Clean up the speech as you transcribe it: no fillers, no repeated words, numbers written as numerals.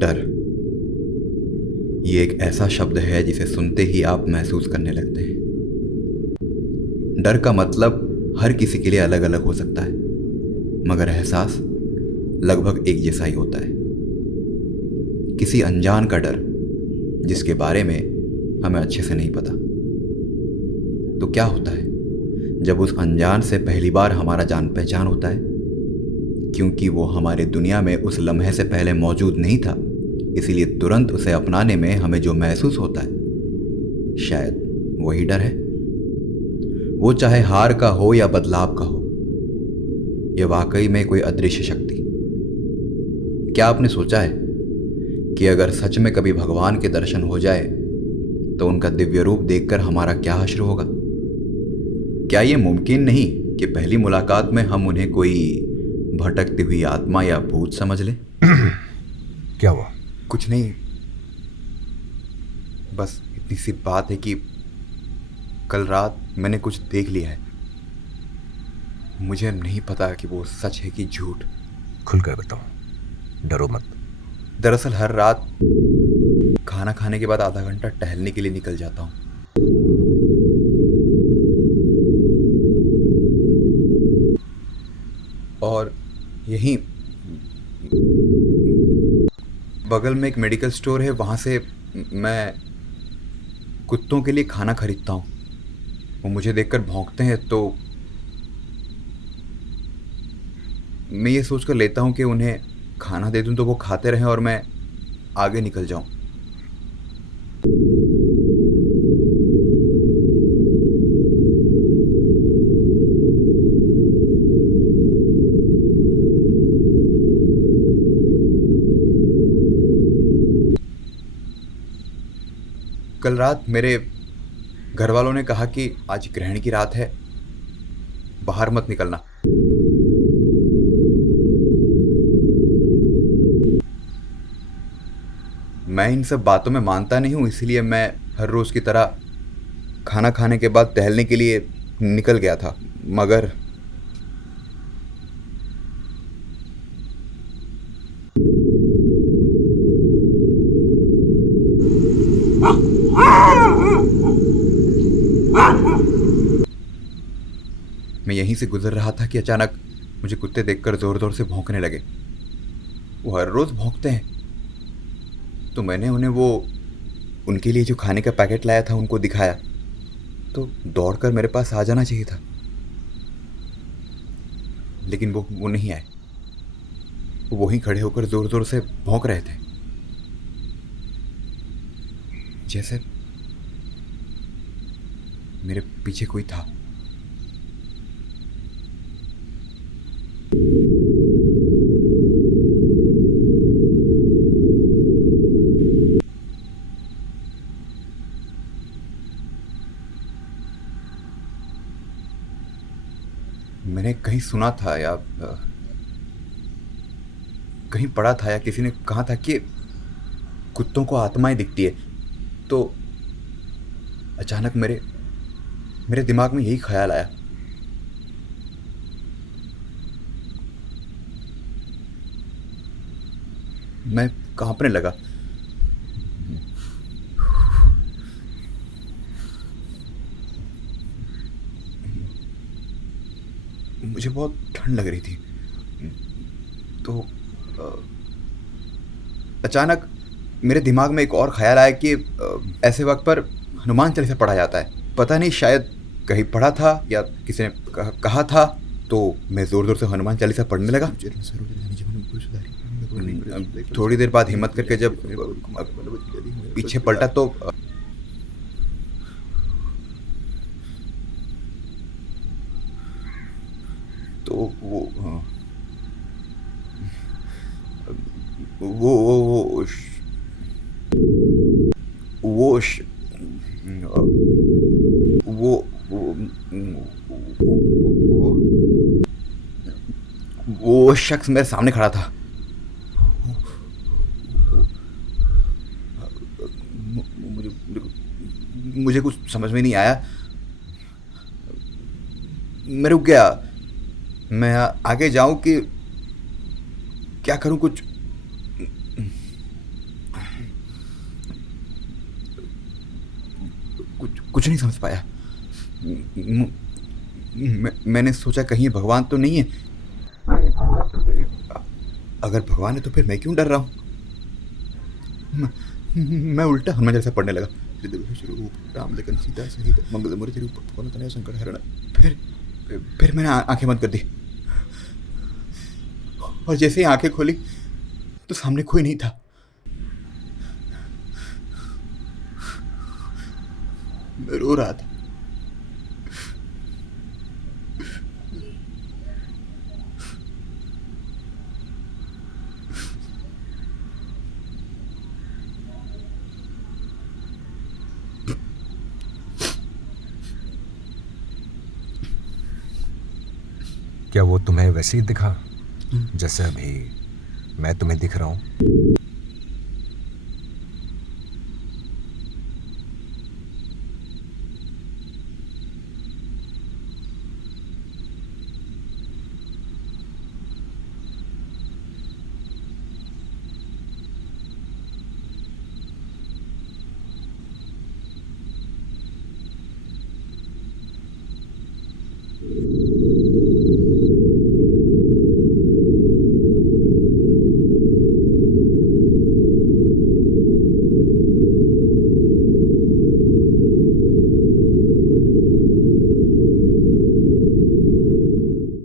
डर, ये एक ऐसा शब्द है जिसे सुनते ही आप महसूस करने लगते हैं। डर का मतलब हर किसी के लिए अलग अलग हो सकता है, मगर एहसास लगभग एक जैसा ही होता है। किसी अनजान का डर जिसके बारे में हमें अच्छे से नहीं पता। तो क्या होता है जब उस अनजान से पहली बार हमारा जान पहचान होता है? क्योंकि वो हमारे दुनिया में उस लम्हे से पहले मौजूद नहीं था, इसीलिए तुरंत उसे अपनाने में हमें जो महसूस होता है शायद वही डर है। वो चाहे हार का हो या बदलाव का हो, यह वाकई में कोई अदृश्य शक्ति। क्या आपने सोचा है कि अगर सच में कभी भगवान के दर्शन हो जाए तो उनका दिव्य रूप देखकर हमारा क्या हश्र होगा? क्या ये मुमकिन नहीं कि पहली मुलाकात में हम उन्हें कोई भटकती हुई आत्मा या भूत समझ लें? क्या हुआ? कुछ नहीं, बस इतनी सी बात है कि कल रात मैंने कुछ देख लिया है। मुझे नहीं पता कि वो सच है कि झूठ। खुलकर बताओ, डरो मत। दरअसल हर रात खाना खाने के बाद आधा घंटा टहलने के लिए निकल जाता हूँ। और यहीं बगल में एक मेडिकल स्टोर है, वहाँ से मैं कुत्तों के लिए खाना खरीदता हूँ। वो मुझे देखकर भौंकते हैं तो मैं ये सोचकर लेता हूँ कि उन्हें खाना दे दूँ तो वो खाते रहें और मैं आगे निकल जाऊँ। कल रात मेरे घर वालों ने कहा कि आज ग्रहण की रात है, बाहर मत निकलना। मैं इन सब बातों में मानता नहीं हूँ, इसलिए मैं हर रोज़ की तरह खाना खाने के बाद टहलने के लिए निकल गया था। मगर मैं यहीं से गुजर रहा था कि अचानक मुझे कुत्ते देखकर ज़ोर ज़ोर से भौंकने लगे। वो हर रोज़ भौंकते हैं, तो मैंने उन्हें वो उनके लिए जो खाने का पैकेट लाया था उनको दिखाया, तो दौड़कर मेरे पास आ जाना चाहिए था, लेकिन वो नहीं आए। वो वहीं खड़े होकर ज़ोर ज़ोर से भौंक रहे थे, जैसे मेरे पीछे कोई था। मैंने कहीं सुना था या कहीं पढ़ा था या किसी ने कहा था कि कुत्तों को आत्माएं दिखती है। तो अचानक मेरे मेरे दिमाग में यही ख्याल आया। मैं कांपने लगा। मुझे बहुत ठंड लग रही थी। तो अचानक मेरे दिमाग में एक और ख्याल आया कि ऐसे वक्त पर हनुमान चालीसा पढ़ा जाता है। पता नहीं, शायद कहीं पढ़ा था या किसी ने कहा था, तो मैं ज़ोर ज़ोर से हनुमान चालीसा पढ़ने लगा। थोड़ी देर बाद हिम्मत करके जब पीछे पलटा तो वो वो वो श- वो वो शख्स मेरे सामने खड़ा था। मुझे मुझे कुछ समझ में नहीं आया। मैं रुक गया। मैं आगे जाऊं कि क्या करूं? कुछ कुछ नहीं समझ पाया। मैंने सोचा कहीं ये भगवान तो नहीं है। अगर भगवान है तो फिर मैं क्यों डर रहा हूँ? मैं उल्टा हनुमान जैसा पढ़ने लगा। राम लखन सीता सहित मंगल मूर्ति रूप पवन तनय संकट हरण। फिर मैंने आंखें बंद कर दी और जैसे ही आंखें खोली तो सामने कोई नहीं था। मैं रो रहा था। क्या वो तुम्हें वैसे ही दिखा जैसे अभी मैं तुम्हें दिख रहा हूं?